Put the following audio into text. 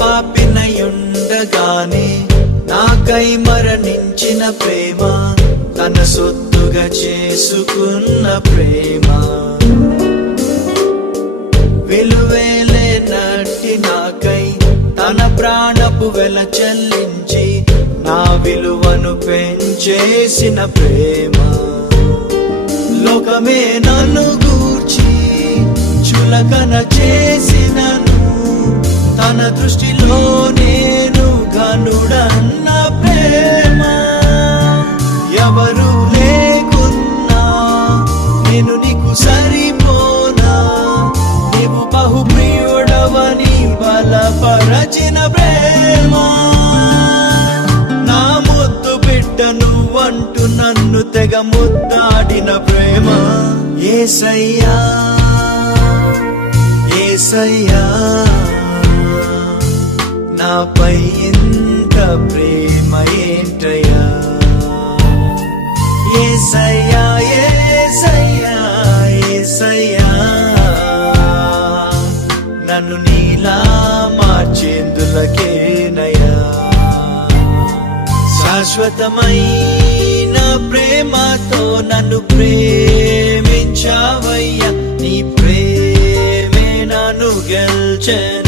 పాపినయుండగానే నాకై మరణించిన ప్రేమ, తన సొత్తుగా చేసుకున్న ప్రేమ. విలువేలేనట్టి నాకై తన ప్రాణపు వెల చెల్లించి నా విలువను పెంచేసిన ప్రేమ. లోకమే నన్ను గూర్చి చులకన చేసినను, తన దృష్టిలో నేను ఘనుడన్న ప్రేమ. ఎవరు లేకున్నా నేను నీకు సరిపోనా, నీవు బహుప్రియుడవని బలపరచిన ప్రేమ. నా ముద్దు బిడ్డ నువ్వంటూ నన్ను తెగ ముద్దాడిన ప్రేమ. యేసయ్యా యేసయ్యా, నాపై ఇంత ప్రేమ ఏంటయ్యా. యేసయ్యా యేసయ్యా యేసయ్యా, నన్ను నీలా మార్చేందులకేనయ్యా. శాశ్వతమైన ప్రేమతో నన్ను ప్రేమించావయ్యా, నీ ప్రేమే నన్ను గెల్చెను.